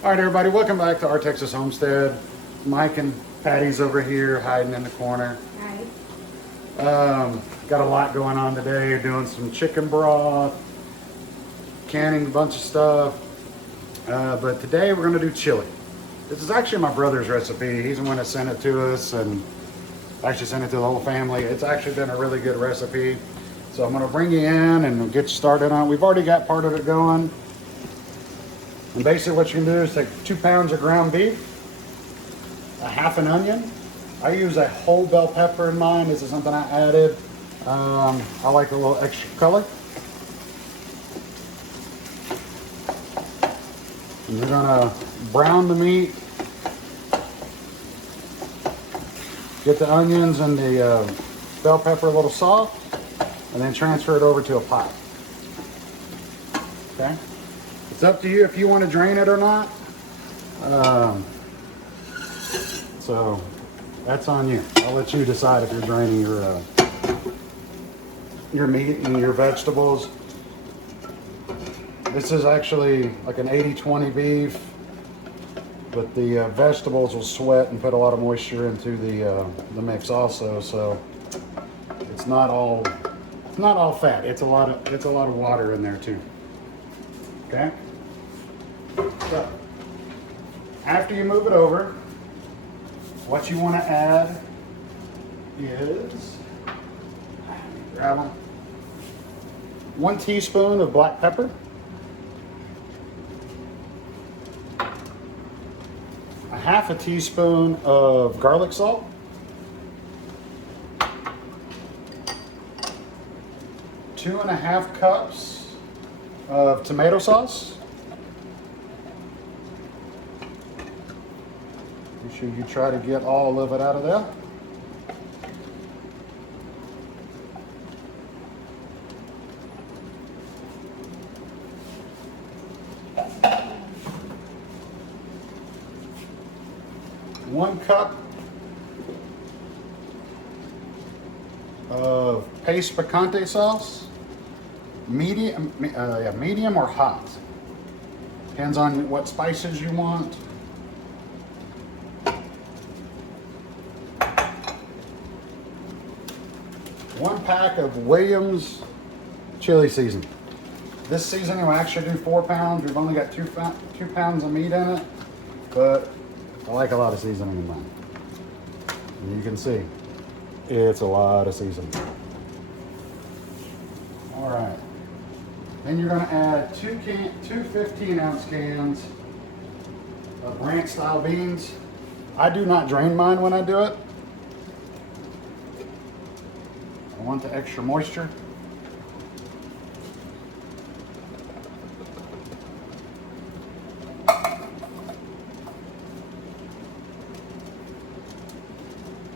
All right, everybody, welcome back to our Texas homestead. Mike and Patty's over here hiding in the corner. Hi. Got a lot going on today, doing some chicken broth, canning a bunch of stuff. But today we're gonna do chili. This is actually my brother's recipe. He's the one that sent it to us and actually sent it to the whole family. It's actually been a really good recipe. So I'm gonna bring you in and we'll get you started on it. We've already got part of it going. And basically what you can do is take 2 pounds of ground beef, a half an onion. I use a whole bell pepper in mine. This is something I added. I like a little extra color. And you're gonna brown the meat. Get the onions and the bell pepper a little soft, and then transfer it over to a pot. Okay? It's up to you if you want to drain it or not. So that's on you. I'll let you decide if you're draining your meat and your vegetables. This is actually like an 80-20 beef, but the vegetables will sweat and put a lot of moisture into the mix also. So it's not all fat. It's a lot of water in there too. Okay. So after you move it over, what you want to add is, grab them, 1 teaspoon of black pepper, a half a teaspoon of garlic salt, 2.5 cups of tomato sauce. Make sure you try to get all of it out of there. One cup of paste picante sauce, medium or hot. Depends on what spices you want. 1 pack of Williams chili seasoning. This seasoning will actually do 4 pounds. We've only got 2 pounds of meat in it, but I like a lot of seasoning in mine. And you can see, it's a lot of seasoning. All right. Then you're gonna add two 15-ounce cans of ranch style beans. I do not drain mine when I do it. I want the extra moisture.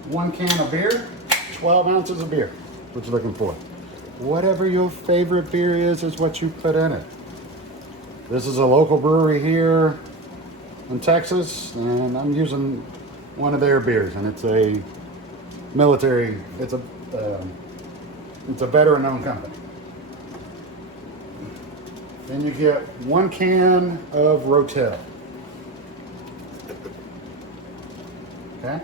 One can of beer, 12 ounces of beer, what you're looking for. Whatever your favorite beer is what you put in it. This is a local brewery here in Texas, and I'm using one of their beers, and it's a military, it's a veteran-owned company. Then you get 1 can of rotel. Okay?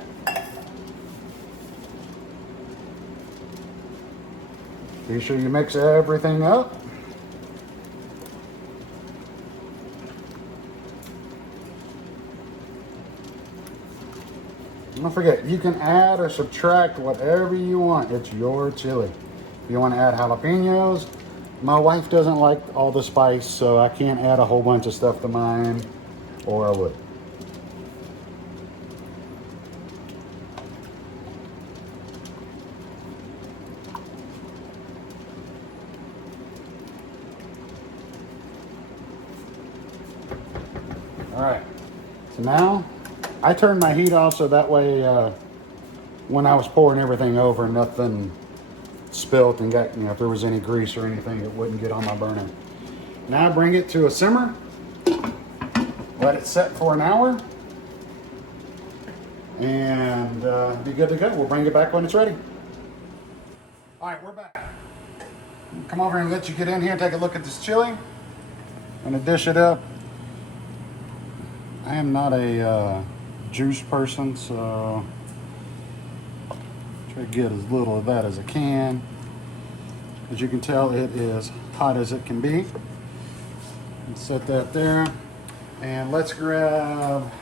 Be sure you mix everything up. Don't forget, you can add or subtract whatever you want. It's your chili. If you want to add jalapenos, my wife doesn't like all the spice, so I can't add a whole bunch of stuff to mine, or I would. All right, so now I turned my heat off so that way when I was pouring everything over, nothing spilt and got, if there was any grease or anything, it wouldn't get on my burner. Now bring it to a simmer, let it set for an hour, and be good to go. We'll bring it back when it's ready. All right, we're back. Come over and let you get in here and take a look at this chili. I'm gonna dish it up. I am not a juice person, so try to get as little of that as I can. As you can tell, it is hot as it can be. And set that there. And let's grab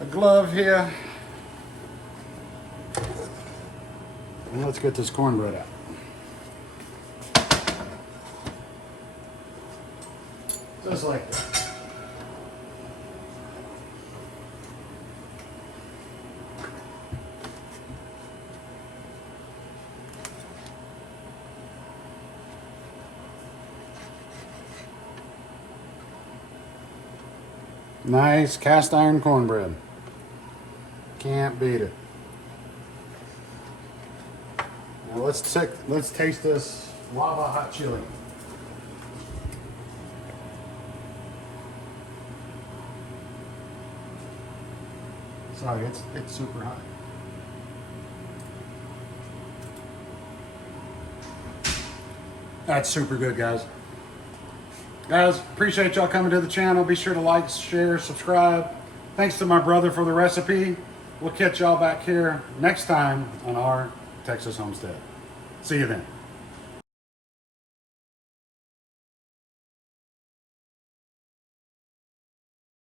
a glove here. And let's get this cornbread out. Just like that. Nice cast iron cornbread. Can't beat it. Now let's taste this lava hot chili. Sorry, it's super hot. That's super good, guys. Guys, appreciate y'all coming to the channel. Be sure to like, share, subscribe. Thanks to my brother for the recipe. We'll catch y'all back here next time on our Texas Homestead. See you then.